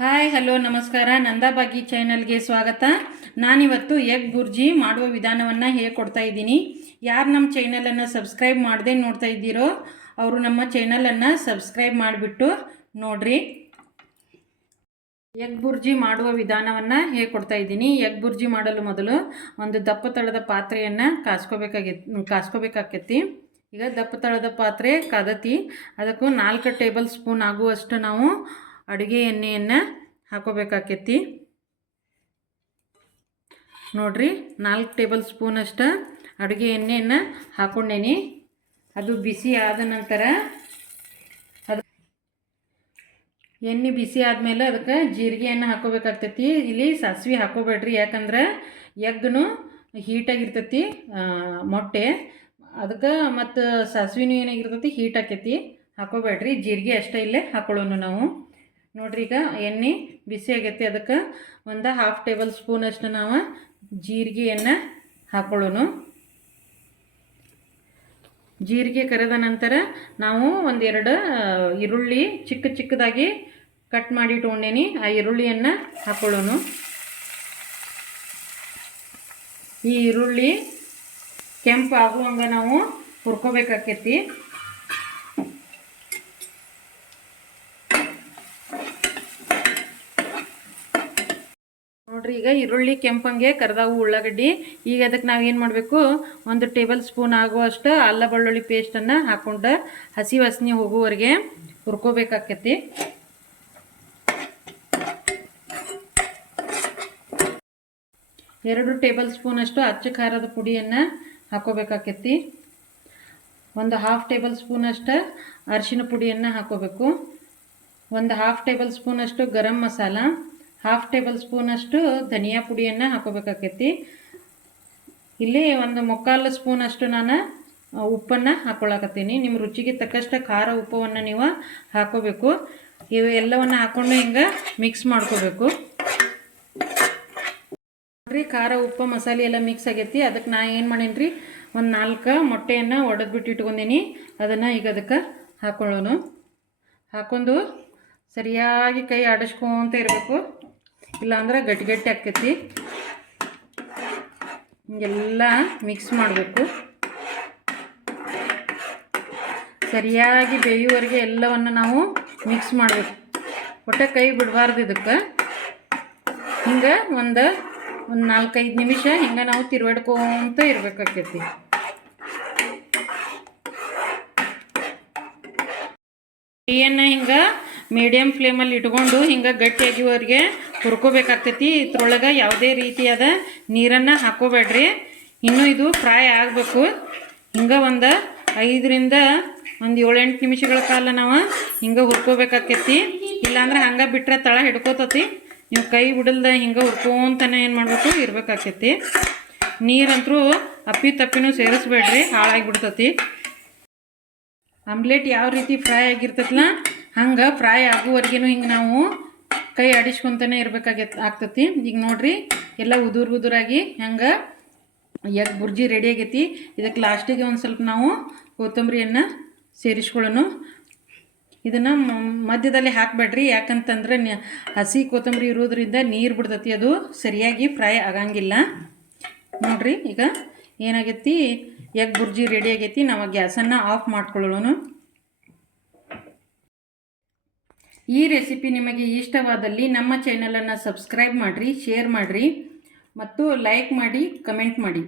Hi hello ನಮಸ್ಕಾರ. ನಂದಾಬಾಗಿ ಚಾನಲ್ಗೆ ಸ್ವಾಗತ. ನಾನಿವತ್ತು ಎಗ್ ಬುರ್ಜಿ ಮಾಡುವ ವಿಧಾನವನ್ನು ಹೇಳ್ಕೊಡ್ತಾ ಇದ್ದೀನಿ. ಯಾರು ನಮ್ಮ ಚೈನಲನ್ನು ಸಬ್ಸ್ಕ್ರೈಬ್ ಮಾಡದೆ ನೋಡ್ತಾ ಇದ್ದೀರೋ, ಅವರು ನಮ್ಮ ಚೈನಲನ್ನು ಸಬ್ಸ್ಕ್ರೈಬ್ ಮಾಡಿಬಿಟ್ಟು ನೋಡ್ರಿ. ಎಗ್ ಬುರ್ಜಿ ಮಾಡುವ ವಿಧಾನವನ್ನು ಹೇಳ್ಕೊಡ್ತಾ ಇದ್ದೀನಿ. ಎಗ್ ಬುರ್ಜಿ ಮಾಡಲು ಮೊದಲು ಒಂದು ದಪ್ಪ ತಳದ ಪಾತ್ರೆಯನ್ನು ಕಾಸ್ಕೋಬೇಕಾಗಿ, ಕಾಸ್ಕೋಬೇಕಾಕೈತಿ. ಈಗ ದಪ್ಪ ತಳದ ಪಾತ್ರೆ ಕದತಿ. ಅದಕ್ಕೂ ನಾಲ್ಕು ಟೇಬಲ್ ಸ್ಪೂನ್ ಆಗುವಷ್ಟು ನಾವು ಅಡುಗೆ ಎಣ್ಣೆಯನ್ನು ಹಾಕೋಬೇಕಾಕೈತಿ. ನೋಡ್ರಿ, ನಾಲ್ಕು ಟೇಬಲ್ ಸ್ಪೂನಷ್ಟು ಅಡುಗೆ ಎಣ್ಣೆಯನ್ನು ಹಾಕೊಂಡೇನಿ. ಅದು ಬಿಸಿ ಆದ ನಂತರ ಅದು ಎಣ್ಣೆ ಬಿಸಿ ಆದಮೇಲೆ ಅದಕ್ಕೆ ಜೀರಿಗೆಯನ್ನು ಹಾಕೋಬೇಕಾಗ್ತೈತಿ. ಇಲ್ಲಿ ಸಾಸಿವೆ ಹಾಕೋಬೇಡ್ರಿ, ಯಾಕಂದ್ರೆ ಎಗ್ನು ಹೀಟಾಗಿರ್ತೈತಿ ಮೊಟ್ಟೆ. ಅದಕ್ಕೆ ಮತ್ತು ಸಾಸಿವೆನೂ ಏನಾಗಿರ್ತೈತಿ ಹೀಟ್ ಆಕೈತಿ. ಹಾಕೋಬೇಡ್ರಿ, ಜೀರಿಗೆ ಅಷ್ಟೇ ಇಲ್ಲೇ ಹಾಕೊಳ್ಳೋಣ ನಾವು. ನೋಡ್ರಿ ಈಗ ಎಣ್ಣೆ ಬಿಸಿ ಆಗೈತಿ, ಅದಕ್ಕೆ ಒಂದು ಹಾಫ್ ಟೇಬಲ್ ಸ್ಪೂನಷ್ಟು ನಾವು ಜೀರಿಗೆಯನ್ನು ಹಾಕೊಳ್ಳೋಣ ಜೀರಿಗೆ ಕರೆದ ನಂತರ ನಾವು ಒಂದೆರಡು ಈರುಳ್ಳಿ ಚಿಕ್ಕ ಚಿಕ್ಕದಾಗಿ ಕಟ್ ಮಾಡಿ ಇಟ್ಕೊಂಡೇನಿ, ಆ ಈರುಳ್ಳಿಯನ್ನು ಹಾಕೊಳ್ಳೋಣ ಈ ಈರುಳ್ಳಿ ಕೆಂಪು ಆಗುವಂಗೆ ನಾವು ಹುರ್ಕೋಬೇಕಾಕೈತಿ. ನೋಡ್ರಿ, ಈಗ ಈರುಳ್ಳಿ, ಕೆಂಪಂಗೆ, ಕರ್ದಾವು, ಉಳ್ಳಾಗಡ್ಡಿ. ಈಗ ಅದಕ್ಕೆ ನಾವು ಏನು ಮಾಡಬೇಕು? ಒಂದು ಟೇಬಲ್ ಸ್ಪೂನ್ ಆಗುವಷ್ಟು ಅಲ್ಲ ಬೆಳ್ಳುಳ್ಳಿ ಪೇಸ್ಟನ್ನು ಹಾಕ್ಕೊಂಡು ಹಸಿ ವಾಸನೆ ಹೋಗುವವರೆಗೆ ಹುರ್ಕೋಬೇಕಾಕೈತಿ. ಎರಡು ಟೇಬಲ್ ಸ್ಪೂನಷ್ಟು ಅಚ್ಚ ಖಾರದ ಪುಡಿಯನ್ನು ಹಾಕೋಬೇಕಾಕೈತಿ. ಒಂದು ಹಾಫ್ ಟೇಬಲ್ ಸ್ಪೂನಷ್ಟು ಅರಿಶಿನ ಪುಡಿಯನ್ನು ಹಾಕೋಬೇಕು. ಒಂದು ಹಾಫ್ ಟೇಬಲ್ ಸ್ಪೂನಷ್ಟು ಗರಂ ಮಸಾಲ. ಹಾಫ್ ಟೇಬಲ್ ಸ್ಪೂನಷ್ಟು ಧನಿಯಾ ಪುಡಿಯನ್ನು ಹಾಕೋಬೇಕಾಕೈತಿ. ಇಲ್ಲಿ ಒಂದು ಮುಕ್ಕಾಲು ಸ್ಪೂನಷ್ಟು ನಾನು ಉಪ್ಪನ್ನು ಹಾಕ್ಕೊಳಕತ್ತೀನಿ ನಿಮ್ಮ ರುಚಿಗೆ ತಕ್ಕಷ್ಟು ಖಾರ ಉಪ್ಪವನ್ನು ನೀವು ಹಾಕೋಬೇಕು. ಇವು ಎಲ್ಲವನ್ನು ಹಾಕ್ಕೊಂಡು ಹಿಂಗೆ ಮಿಕ್ಸ್ ಮಾಡ್ಕೋಬೇಕು. ನೋಡ್ರಿ ಖಾರ, ಉಪ್ಪು, ಮಸಾಲೆ ಎಲ್ಲ ಮಿಕ್ಸ್ ಆಗೈತಿ. ಅದಕ್ಕೆ ನಾ ಏನು ಮಾಡೀನಿ ರೀ ಒಂದು ನಾಲ್ಕು ಮೊಟ್ಟೆಯನ್ನು ಒಡೆದ್ಬಿಟ್ಟು ಇಟ್ಕೊಂಡೀನಿ. ಅದನ್ನು ಈಗ ಅದಕ್ಕೆ ಹಾಕೊಳ್ಳೋನು. ಹಾಕ್ಕೊಂಡು ಸರಿಯಾಗಿ ಕೈ ಆಡಿಸ್ಕೊಂತ ಇರಬೇಕು. ಇಲ್ಲಾಂದ್ರೆ ಗಟ್ಟಿ ಗಟ್ಟಿ ಆಕೈತಿ ಹಿಂಗೆಲ್ಲ ಮಿಕ್ಸ್ ಮಾಡಬೇಕು. ಸರಿಯಾಗಿ ಬೇಯುವವರೆಗೆ ಎಲ್ಲವನ್ನು ನಾವು ಮಿಕ್ಸ್ ಮಾಡಬೇಕು. ಒಟ್ಟೆ ಕೈ ಬಿಡಬಾರ್ದು ಇದಕ್ಕೆ. ಹಿಂಗೆ ಒಂದು ಒಂದು ನಾಲ್ಕೈದು ನಿಮಿಷ ಹಿಂಗೆ ನಾವು ತಿರುವಾಡ್ಕೊಂತ ಇರ್ಬೇಕಾಕೈತಿ. ಏನು ಮೀಡಿಯಮ್ ಫ್ಲೇಮಲ್ಲಿ ಇಟ್ಕೊಂಡು ಹಿಂಗೆ ಗಟ್ಟಿಯಾಗಿವರೆಗೆ ಹುರ್ಕೋಬೇಕಾಗ್ತೈತಿ. ಇದ್ರೊಳಗೆ ಯಾವುದೇ ರೀತಿಯಾದ ನೀರನ್ನು ಹಾಕೋಬೇಡ್ರಿ. ಇನ್ನೂ ಇದು ಫ್ರೈ ಆಗಬೇಕು. ಹಿಂಗೆ ಒಂದು ಐದರಿಂದ ಒಂದು ಏಳೆಂಟು ನಿಮಿಷಗಳ ಕಾಲ ನಾವು ಹಿಂಗೆ ಹುರ್ಕೋಬೇಕಾಕೈತಿ ಇಲ್ಲಾಂದ್ರೆ ಹಂಗೆ ಬಿಟ್ಟರೆ ತಳ ಹಿಡ್ಕೋತತಿ. ನೀವು ಕೈ ಬಿಡಲ್ದ ಹಿಂಗೆ ಹುರ್ಕೊಂತಾನೆ ಏನು ಮಾಡಬೇಕು? ಇರ್ಬೇಕಾಕೈತಿ ನೀರಂತರೂ ಅಪ್ಪಿ ತಪ್ಪಿನೂ ಸೇರಿಸ್ಬೇಡ್ರಿ. ಹಾಳಾಗಿಬಿಡ್ತತಿ. ಆಮ್ಲೆಟ್ ಯಾವ ರೀತಿ ಫ್ರೈ ಆಗಿರ್ತೈತಲ್ಲ ಹಂಗೆ ಫ್ರೈ ಆಗುವವರೆಗೂ ಹಿಂಗೆ ನಾವು ಕೈ ಆಡಿಸ್ಕೊತಾನೆ ಇರ್ಬೇಕಾಗೈತೆ ಆಗ್ತತಿ. ಈಗ ನೋಡಿರಿ, ಎಲ್ಲ ಉದುರು ಉದುರಾಗಿ ಹಂಗೆ ಎಗ್ ಬುರ್ಜಿ ರೆಡಿ ಆಗೈತಿ. ಇದಕ್ಕೆ ಲಾಸ್ಟಿಗೆ ಒಂದು ಸ್ವಲ್ಪ ನಾವು ಕೊತ್ತಂಬರಿಯನ್ನು ಸೇರಿಸ್ಕೊಳ್ಳೋಣ. ಇದನ್ನು ಮಧ್ಯದಲ್ಲಿ ಹಾಕಬೇಡ್ರಿ. ಯಾಕಂತಂದ್ರೆ ಹಸಿ ಕೊತ್ತಂಬರಿ ಇರೋದ್ರಿಂದ ನೀರು ಬಿಡ್ತತಿ. ಅದು ಸರಿಯಾಗಿ ಫ್ರೈ ಆಗಂಗಿಲ್ಲ. ನೋಡಿರಿ, ಈಗ ಏನಾಗೈತಿ? ಎಗ್ ಬುರ್ಜಿ ರೆಡಿ ಆಗೈತಿ. ನಾವು ಗ್ಯಾಸನ್ನು ಆಫ್ ಮಾಡ್ಕೊಳ್ಳೋಣ. ಈ ರೆಸಿಪಿ ನಿಮಗೆ ಇಷ್ಟವಾದಲ್ಲಿ ನಮ್ಮ ಚಾನಲನ್ನು ಸಬ್ಸ್ಕ್ರೈಬ್ ಮಾಡಿರಿ ಶೇರ್ ಮಾಡಿರಿ ಮತ್ತು ಲೈಕ್ ಮಾಡಿ ಕಮೆಂಟ್ ಮಾಡಿ.